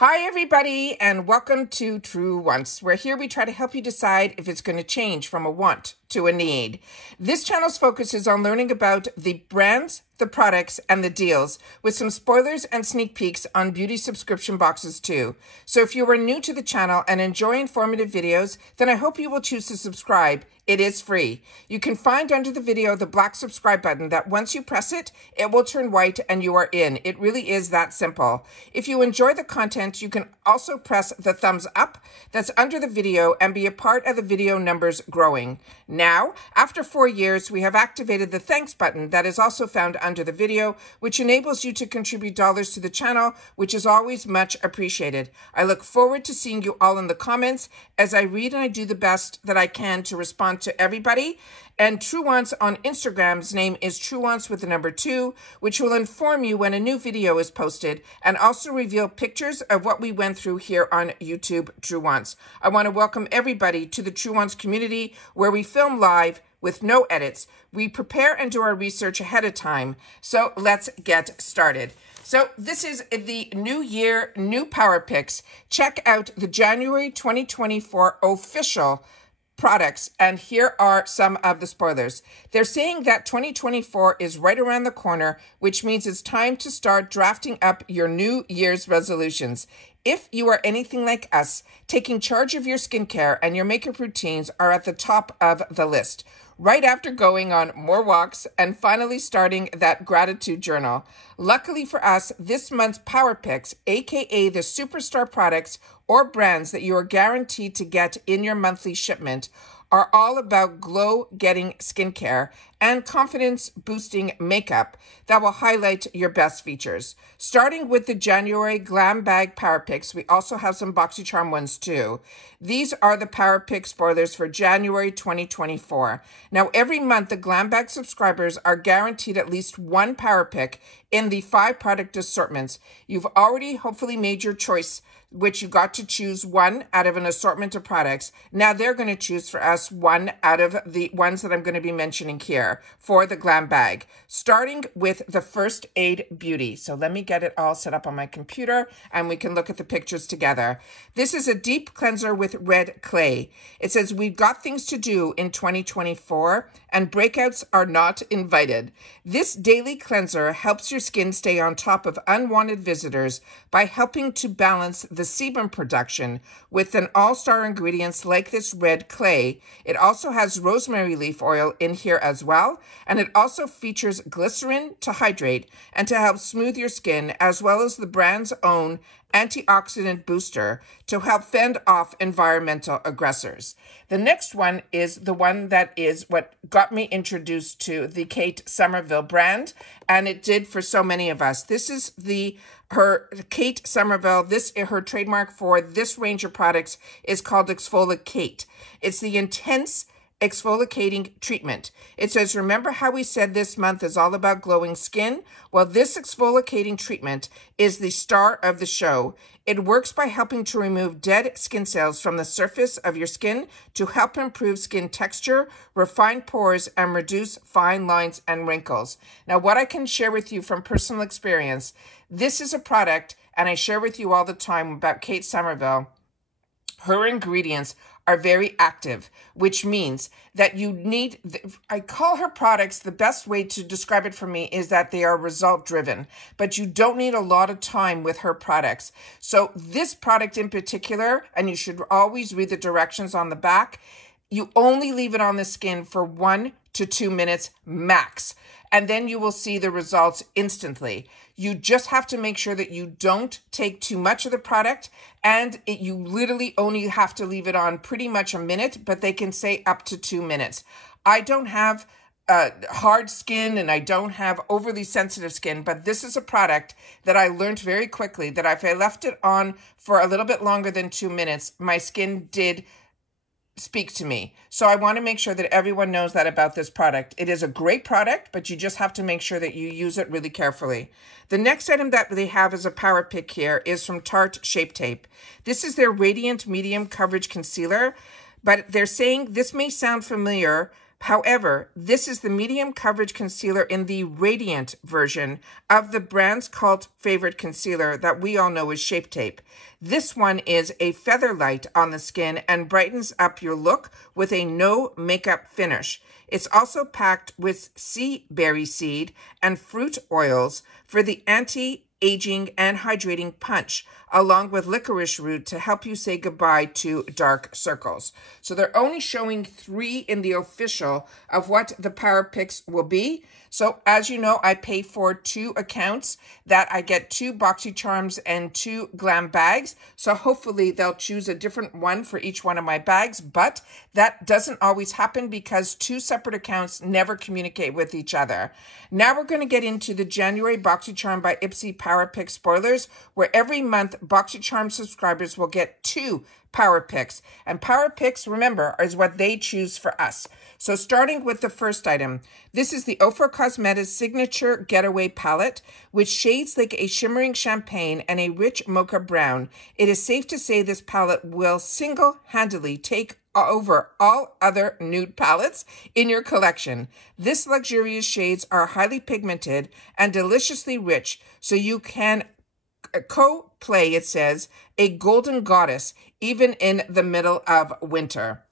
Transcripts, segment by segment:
Hi everybody, and welcome to Truewants, where here we try to help you decide if it's going to change from a want to a need. This channel's focus is on learning about the brands, the products, and the deals, with some spoilers and sneak peeks on beauty subscription boxes too. So if you are new to the channel and enjoy informative videos, then I hope you will choose to subscribe. It is free. You can find under the video the black subscribe button that once you press it, it will turn white and you are in. It really is that simple. If you enjoy the content, you can also press the thumbs up that's under the video and be a part of the video numbers growing. Now, after 4 years, we have activated the thanks button that is also found under the video, which enables you to contribute dollars to the channel, which is always much appreciated. I look forward to seeing you all in the comments as I read and I do the best that I can to respond to everybody. And Truewants on Instagram's name is Truewants with the number 2, which will inform you when a new video is posted and also reveal pictures of what we went through here on YouTube Truewants. I want to welcome everybody to the Truewants community where we film live with no edits. We prepare and do our research ahead of time. So let's get started. So this is the new year, new Power Picks. Check out the January 2024 official products, and here are some of the spoilers. They're saying that 2024 is right around the corner, which means it's time to start drafting up your New Year's resolutions. If you are anything like us, taking charge of your skincare and your makeup routines are at the top of the list, right after going on more walks and finally starting that gratitude journal. Luckily for us, this month's Power Picks, aka the superstar products or brands that you are guaranteed to get in your monthly shipment, are all about glow-getting skincare and confidence-boosting makeup that will highlight your best features. Starting with the January GlamBag Power Picks, we also have some Boxycharm ones too. These are the Power Pick spoilers for January 2024. Now, every month, the GlamBag subscribers are guaranteed at least one Power Pick in the 5 product assortments. You've already hopefully made your choice, which you got to choose one out of an assortment of products. Now they're going to choose for us one out of the ones that I'm going to be mentioning here for the GlamBag, starting with the First Aid Beauty. So let me get it all set up on my computer and we can look at the pictures together. This is a deep cleanser with red clay. It says, we've got things to do in 2024 and breakouts are not invited. This daily cleanser helps your skin stay on top of unwanted visitors by helping to balance the sebum production with an all-star ingredients like this red clay. It also has rosemary leaf oil in here as well, and it also features glycerin to hydrate and to help smooth your skin, as well as the brand's own antioxidant booster to help fend off environmental aggressors. The next one is the one that is what got me introduced to the Kate Somerville brand, and it did for so many of us. This is her Kate Somerville. Her trademark for this range of products is called Exfoliate. It's the intense exfoliating treatment. It says, remember how we said this month is all about glowing skin? Well, this exfoliating treatment is the star of the show. It works by helping to remove dead skin cells from the surface of your skin to help improve skin texture, refine pores, and reduce fine lines and wrinkles. Now, what I can share with you from personal experience, this is a product, and I share with you all the time about Kate Somerville. Her ingredients are very active, which means that you need, I call her products, the best way to describe it for me is that they are result driven, but you don't need a lot of time with her products. So this product in particular, and you should always read the directions on the back, you only leave it on the skin for 1 to 2 minutes max, and then you will see the results instantly. You just have to make sure that you don't take too much of the product, and you literally only have to leave it on pretty much a minute, but they can say up to 2 minutes. I don't have hard skin and I don't have overly sensitive skin, but this is a product that I learned very quickly that if I left it on for a little bit longer than 2 minutes, my skin did speak to me. So I want to make sure that everyone knows that about this product. It is a great product, but you just have to make sure that you use it really carefully. The next item that they have as a power pick here is from Tarte Shape Tape. This is their Radiant Medium Coverage Concealer, but they're saying this may sound familiar, However, this is the medium coverage concealer in the Radiant version of the brand's cult favorite concealer that we all know is Shape Tape. This one is a feather light on the skin and brightens up your look with a no makeup finish. It's also packed with sea berry seed and fruit oils for the anti-aging and hydrating punch, along with licorice root to help you say goodbye to dark circles. So they're only showing 3 in the official of what the Power Picks will be. So as you know, I pay for 2 accounts that I get 2 Boxycharms and 2 GlamBags. So hopefully they'll choose a different one for each one of my bags, but that doesn't always happen because 2 separate accounts never communicate with each other. Now we're going to get into the January Boxycharm by IPSY Power Pick spoilers, where every month Boxycharm subscribers will get 2 Power Picks. And Power Picks, remember, is what they choose for us. So starting with the first item, this is the Ofra Cosmetics Signature Getaway Palette, with shades like a shimmering champagne and a rich mocha brown. It is safe to say this palette will single-handedly take over all other nude palettes in your collection. This luxurious shades are highly pigmented and deliciously rich, so you can co-play, it says, a golden goddess even in the middle of winter.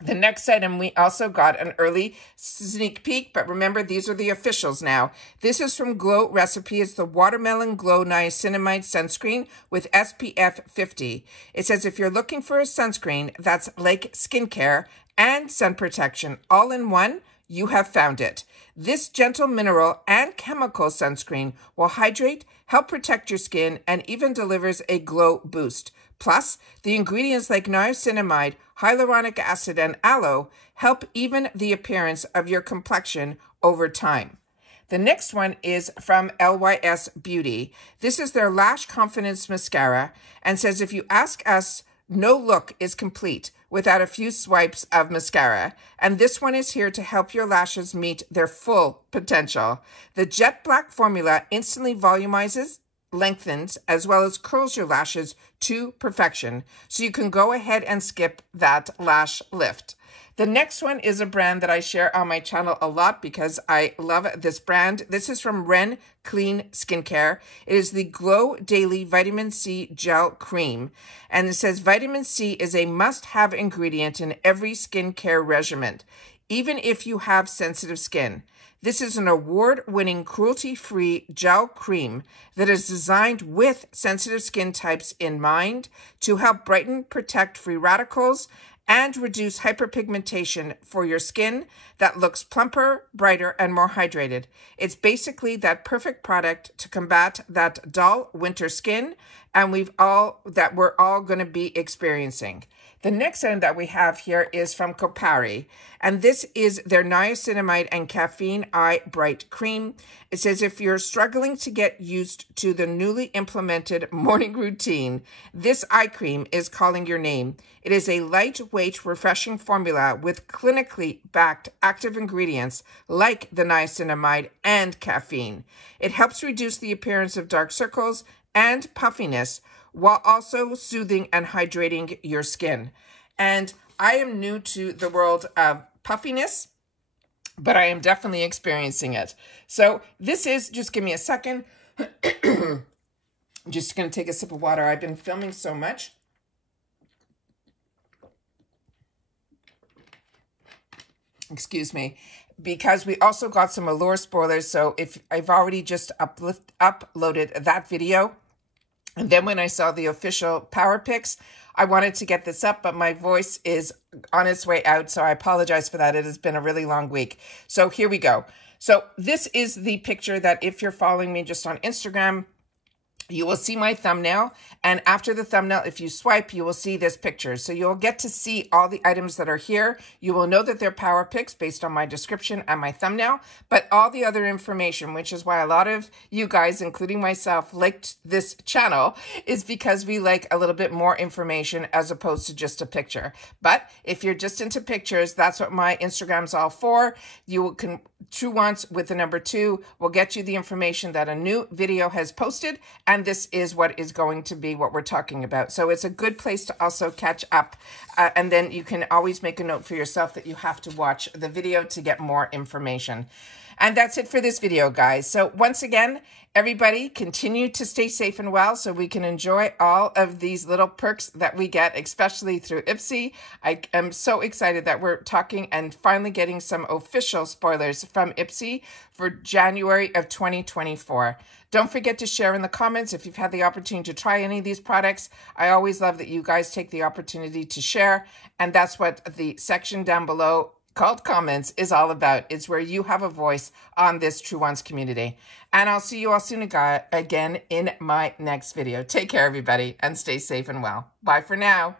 The next item, we also got an early sneak peek, but remember, these are the officials now. This is from Glow Recipe. It's the Watermelon Glow Niacinamide Sunscreen with SPF 50. It says if you're looking for a sunscreen that's like skincare and sun protection all in one, you have found it. This gentle mineral and chemical sunscreen will hydrate, help protect your skin, and even delivers a glow boost. Plus, the ingredients like niacinamide, hyaluronic acid, and aloe help even the appearance of your complexion over time. The next one is from LYS Beauty. This is their Lash Confidence Mascara and says if you ask us, no look is complete without a few swipes of mascara. And this one is here to help your lashes meet their full potential. The jet black formula instantly volumizes, lengthens, as well as curls your lashes to perfection. So you can go ahead and skip that lash lift. The next one is a brand that I share on my channel a lot because I love this brand. This is from Ren Clean Skincare. It is the Glow Daily Vitamin C Gel Cream. And it says vitamin C is a must-have ingredient in every skincare regimen, even if you have sensitive skin. This is an award-winning cruelty-free gel cream that is designed with sensitive skin types in mind to help brighten, protect free radicals, and reduce hyperpigmentation for your skin that looks plumper, brighter, and more hydrated. It's basically that perfect product to combat that dull winter skin and we're all going to be experiencing. The next item that we have here is from Kopari, and this is their Niacinamide and Caffeine Eye Bright Cream. It says if you're struggling to get used to the newly implemented morning routine, this eye cream is calling your name. It is a lightweight, refreshing formula with clinically backed active ingredients like the niacinamide and caffeine. It helps reduce the appearance of dark circles and puffiness while also soothing and hydrating your skin. And I am new to the world of puffiness, but I am definitely experiencing it. So this is, just give me a second. I'm just going to take a sip of water. I've been filming so much. Excuse me. Because we also got some Allure spoilers. So if I've already just uploaded that video, and then when I saw the official Power Picks, I wanted to get this up, but my voice is on its way out, so I apologize for that. It has been a really long week. So here we go. So this is the picture that if you're following me just on Instagram, you will see my thumbnail, and after the thumbnail, if you swipe, you will see this picture. So you'll get to see all the items that are here. You will know that they're Power Picks based on my description and my thumbnail, but all the other information, which is why a lot of you guys, including myself, liked this channel, is because we like a little bit more information as opposed to just a picture. But if you're just into pictures, that's what my Instagram's all for. You can Truewants with the number 2 will get you the information that a new video has posted, and this is what is going to be what we're talking about. So it's a good place to also catch up, and then you can always make a note for yourself that you have to watch the video to get more information. And that's it for this video, guys. So once again, everybody continue to stay safe and well so we can enjoy all of these little perks that we get, especially through IPSY. I am so excited that we're talking and finally getting some official spoilers from IPSY for January of 2024. Don't forget to share in the comments if you've had the opportunity to try any of these products. I always love that you guys take the opportunity to share, and that's what the section down below called comments is all about. It's where you have a voice on this Truewants community. And I'll see you all soon again in my next video. Take care, everybody, and stay safe and well. Bye for now.